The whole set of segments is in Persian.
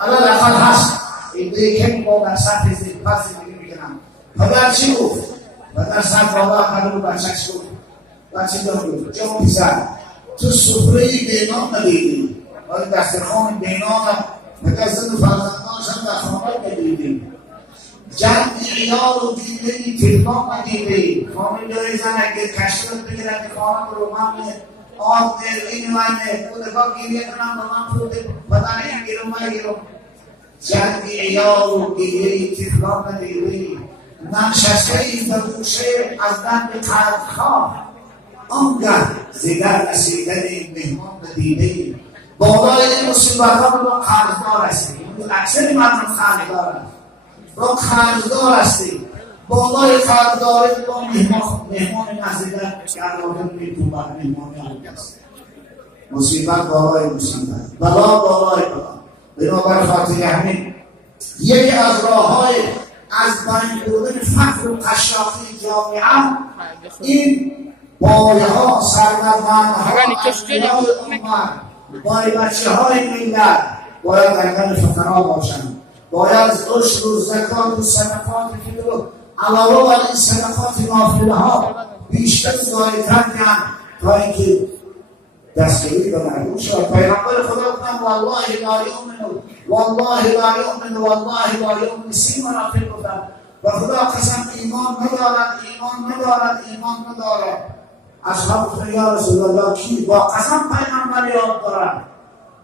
الان اقل هست ایده که با در سطح زیر پس زندگی میکنم. پدر چی گفت؟ پدر سطح بابا پدر رو بچهش گفت بچه گفت جا پیسر تو سفره بینام ندیدی ولی دسترخوان بینام پدر زن و فرزندانش هم در خانه ندیدی جمع عیال و دیدی تلفان ندیدی فامیلای زن اگه کشتت بگیرن که خانه رومن آب این منه خودگاه گیریه کنم با من خود پدر این گیرم من گیرم جمع عیال و دیدی تلفان ندیدی ننشسته این در گوشه از دن به قدرخواه آنگه زیگر رسیدن مهمان ندیده بالای این مصیبت ها رو قرضدار هستیم اکثر مردم خرجدار هستیم رو قرضدار هستیم بالای قرضداری با مهمان نزدیدن گرداده میتوبت مهمانی هست مصیبت بالای مصیبت بلا بالای بلا بنابر خاطر همین یکی از راه های از بین بردن فقر و قشاقی جامعه این بایه ها سرمدمند ها بای بچه های ملت باید درگن فقرا باشند باید عشر و زکات و صدقات فیدرو علاوه بر این صدقات نافله ها بیشتر زایدتر کنند تا اینکه دستگیری به مردم شد. پیغمبر خدا گفتن والله لا یؤمن والله لا یؤمن والله لا یؤمن 30 مراتب گفتن و خدا قسم ایمان ندارد اصحاب گفتن یا رسول الله کی با قسم پیغمبر یاد دارد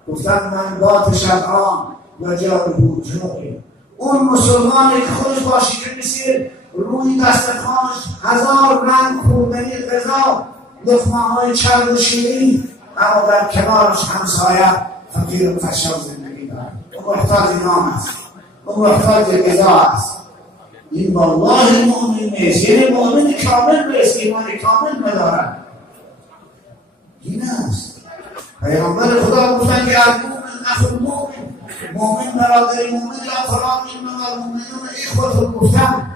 گفتن من بات شبعان و جاره جوعی اون مسلمانی که خودش باشی که مثل روی دستخوانش 1000 رنگ خوردنی غذا لقمه های چرب و شیرین اما در کنارش همسایه فقیر و قشار زندگی دارد اون محتاج نام است اون محتاج غذا است این والله مؤمن نیست یعنی مؤمن کامل نیست ایمان کامل ندارد این است پیغمبر خدا گفتن که المؤمن اخو مؤمن برادر مؤمن یا فلان انما المؤمنون اخوة گفتن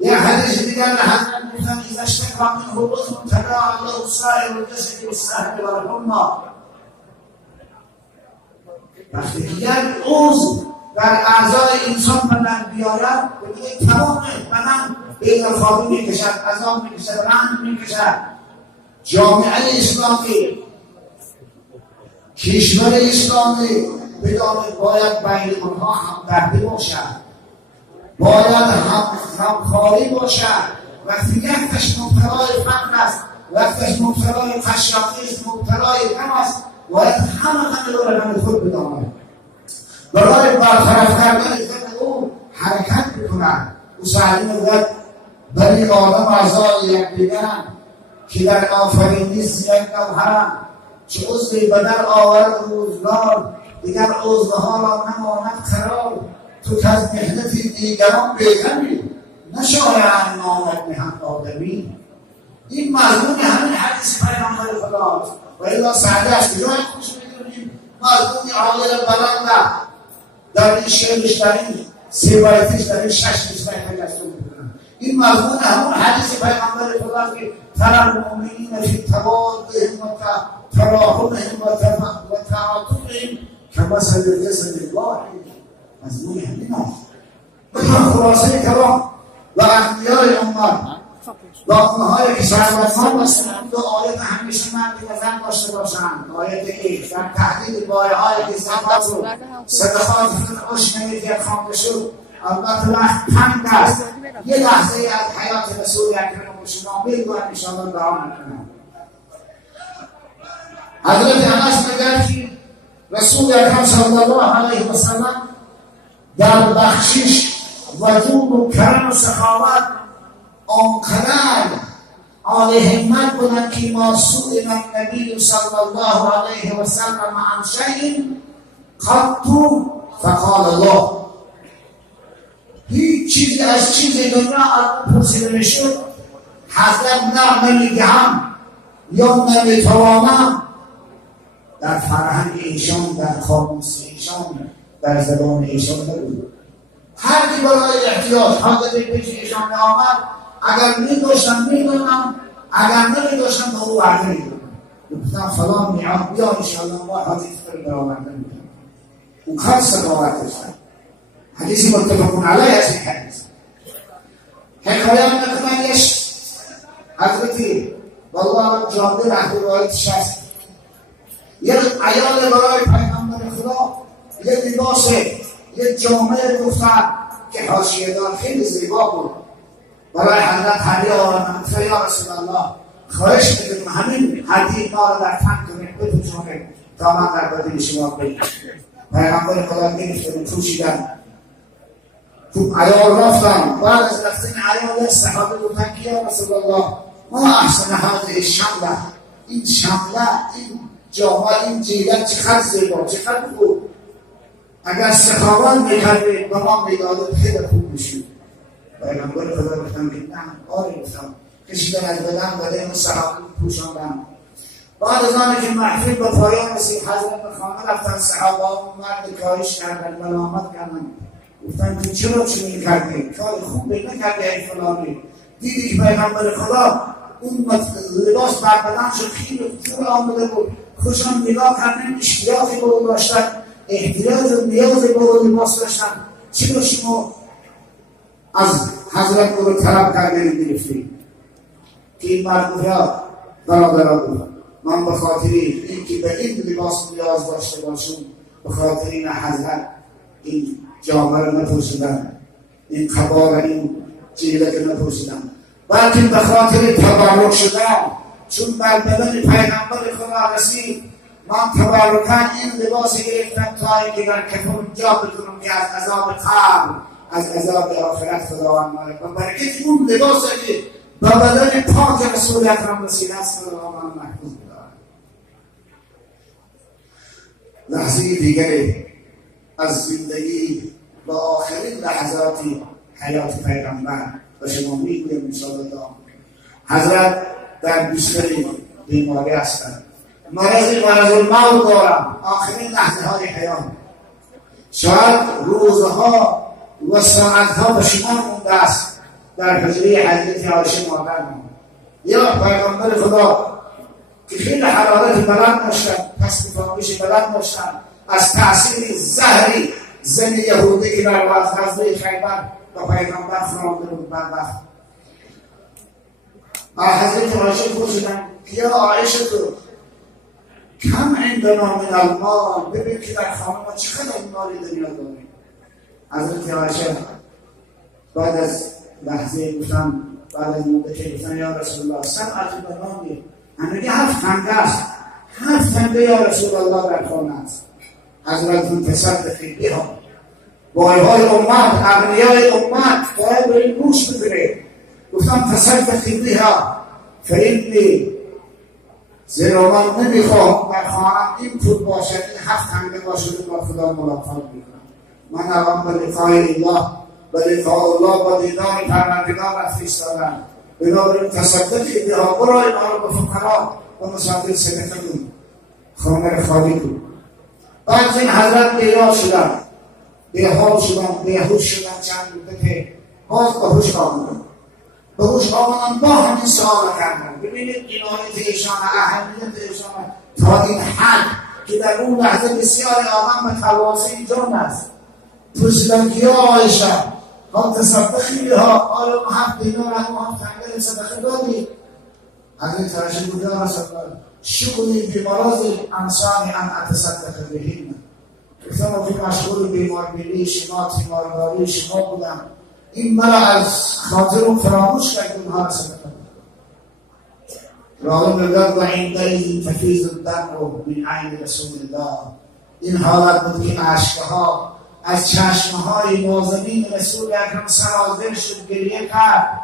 یا حدیث دیگر حضرت گفتن اذا اشتكى منه عضو تداعى له سائر الجسد بالسهر والحمى وقتی یک عضو در اعضای انسان بدن بیارد بگه تمام بدن بین خوابی میکشد عذاب میکشد رنج میکشد جامعه اسلامی کشور اسلامی بدانید باید بین آنها همدردی باشد باید همکاری باشد وقتی یکتش مبتلای فقر است وقتش مبتلای قشاقی است مبتلای غم است باید همه رو رقم خود بداند برای برطرف کردن ذهن او حرکت بکنند او سعدی میگوید بنی آدم اعضای یکدیگرند که در آفرینش یک گوهرند چه عضوی بدن آورد روزگار دیگر عضوها را نماند قرار تو که از محنت دیگران بیغمی نشاید نامد مهن آدمی این مضمون همین حدیث پیغمبر خداست و الا سعدی است که خوش میدونیم مضمون عالی بلند در این شعرش در این سیبایتش در این 6 مصرع تجسم میکنن این مضمون همون حدیث پیغمبر خداست که ترى المؤمنین فی توادهم و تراحمهم و تعاطفهم کمثل الجسد الواحد مضمون همین است خلاصه کلام و انبیای امت و اونهایی که ثروتمند هستند دو آیت همیشه مردی و زن داشته باشند آیت یک در تحدید بایه‌هایی که زکات و صدقات عشر نمی‌دهد خوانده شد البته وقت تنگ است یه لحظه از حیات رسول اکرم و شما میگویم انشاءالله دعا نکنم حضرت انس میگن که رسول اکرم صلی الله علیه و سلم در بخشش و جود و کرم و سخاوت آنقدر عالی همت بودن که ما سئل النبی صلی الله علیه و سلم عن شیء قط فقال الله هیچ چیزی از چیز دنیا پرسیده نشد حضرت نه نمیگم یا نمیتوانم در فرهنگ ایشان در قاموس ایشان در زبان ایشان نبود هر کی برای احتیاج حاضر پیش ایشان آمد اگر می‌داشتم می‌دونم اگر نمی‌داشتم به او وعده می‌دادم گفتم فلان میعاد بیا انشاءالله ما حاضر برآورده می‌کنیم اونها سخاوت داشتن. حدیثی متفقون علیه از این حدیث حکایت میکنن حضرتی والله جابر رحمه روایتش هست یک عیال برای پیغمبر خدا یک لباس یک جامعه گفتن که حاشیه دار خیلی زیبا بود برای حضرت علی آوردن. یا رسول الله خواهش میکنم همین هدیه ما رو در تن کنید بپوشونید تا من در بدن شما بگیرم. پیغمبر خدا گرفتن پوشیدن. تو عیال رفتن. بعد از رفتن عیال صحابه گفتن که یا رسول الله ما احسن هذه الشمله، این شمله، این جامعه، این جیلت چقدر زیبا، چقدر خوب، اگر سخاوت میکردید به ما میدادید خیلی خوب میشید. پیغمبر خدا گفتن که نه آره گفتم کشیدن از بدن اون صحابه پوشاندن. بعد از آنه که محفل به پایان رسید حضرت به خانه رفتن. صحابه مرد کاریش کردن، ملامت کردن، گفتن که چرا چنین کردی؟ کار خوب نکردی ای فلانی. دیدی که پیغمبر خدا اون لباس بر بدنش خیلی خوب آمده بود، خوشم نگاه کردن، اشتیاقی به اون داشتن، احتیاج و نیازی به اون لباس داشتن، چرا شما از حضرت رو طلب کردن گرفتی؟ که این مرد گفت برادران من به خاطر این که به این لباس نیاز داشته باشم به خاطر این حضرت این جامعه رو نپوشیدن، این قبا و این جیلت رو نپوشیدن، بلکه به خاطر تبرک شدن. چون بر بدن پیغمبر خدا رسید من تبرکاً این لباس گرفتم تا اینکه در کفم جا بتونم که از عذاب قبر از عذاب آخرت خداوند مالک و برکت اون لباس که به بدن پاک رسول اکرم رسیده است خداوند محفوظ بدارد. لحظه دیگری از زندگی و آخرین لحظاتی حیات پیغمبر و شما میگویم انشاءالله حضرت در بیشتر بیماری هستند، مرض الموت دارم، آخرین لحظه های حیات، شاید روزها و ساعتها به شما مونده است در حجره حضرت عایشه مادرم یا پیغمبر خدا که خیلی حرارت بلند داشتن، پس فامیش بلند داشتن از تأثیر زهری زن یهودی که در غزوه خیبر و پیغمبر فرامده بود. بدبخت حضرت عایشه پرسیدن یا عایشه تو کم عندنا من المال، ببین که در خانه ما چقدر مالی دنیا داریم. حضرت عایشه بعد از لحظه گفتن، بعد از مدتی گفتن یا رسول الله سبعت بنانی، همگی 7 تنگه است، 7 تنگه یا رسول الله در خانه است. حضرت تصدقی بها، بایهای امت، اغنیای امت باید به این گوش بگیرید. گفتم تصدقی بها فإنی، زیرا من نمیخوام در خانم این پول باشد، این 7 تنگه باشد با خدا ملاقات بکنم. من الان به لقای الله، به لقاء الله با دیدار پروردگار رفیستادم. بنابراین تصدقی بها، برای ما رو به فقرا و مسافر صدقه کن، خانه خالی کن. بعد این حضرت بیدار شدن، بیحال شدن، بیهوش شدن، چند مدت باز به هوش آمدن. به هوش آمدن با همین سوال کردن. ببینید عنایت ایشان، اهمیت ایشان تا این حد که در اون لحظه بسیار آدم به تواضع جان است. پرسیدن که یا عایشه هم تصدقی بها، آیا 7 دینار هم 7 تنگه صدقه دادی؟ حضرت عایشه گفت یا رسول الله شغلی بمراض انسان ان اتصدق بهن. گفتم که مشغول بیماربینی شما، تیمارداری شما بودم، این مرا از خاطرم فراموش کرد اونها را صدقه بدم. راوی میگوید و عندئذ تفیض الدمع من عین رسول الله. این حالت بود که اشکها از چشمهای نازنین رسول اکرم سرازیر شد، گریه کرد،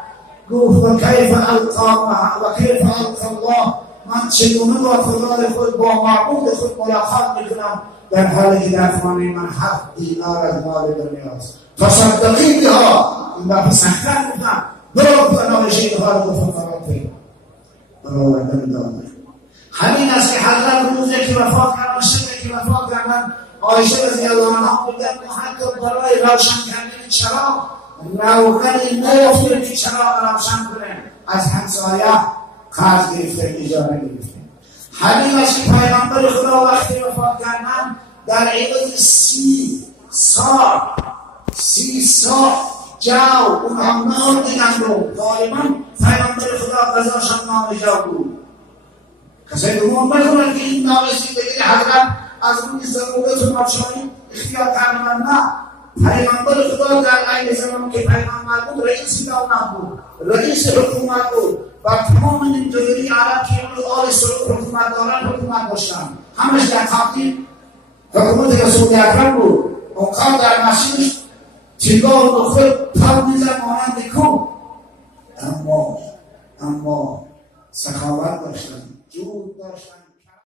گفت و کیف القی الله، من چگونه با خدای خود، با معبود خود ملاقات میکنم در حالی که در خانه من 7 دینار از مال دنیاست. تصدقی بها، این دفعه سخت‌تر گفتم، برو بنامشه ها رو فقرات پیدا برآوردن دامه. همین است که حضرت روزی که وفات کردن، شبی که وفات کردن، عایشه رضی الله عنها بودن و حتی برای روشن کردن چراغ روغنی نیافتیم که چراغ روشن کنه، از همسایه قرض گرفته، اجاره گرفته. همین است که پیغمبر خدا وقتی وفات کردن در عوض 30 سال 30 سال جو اونها نار دیدن رو غالبا پیامبر خدا قضاشان نام جو بود. کسی گمان نکنند که این نامسی بگید حضرت از روی ضرورت مافشانی اختیار کردن. نه، پیامبر خدا در این زمان که پیامبر بود رئیس دولت بود، رئیس حکومت بود و تمام این جوری عرب که آل سلوک حکومت دارن حکومت داشتن، همش در تقدیم حکومت رسول اکرم بود. اونقدر در مسیرش تیگاه و نخل پر میزن مانند کن، اما سخاوت داشتن، جود داشتن.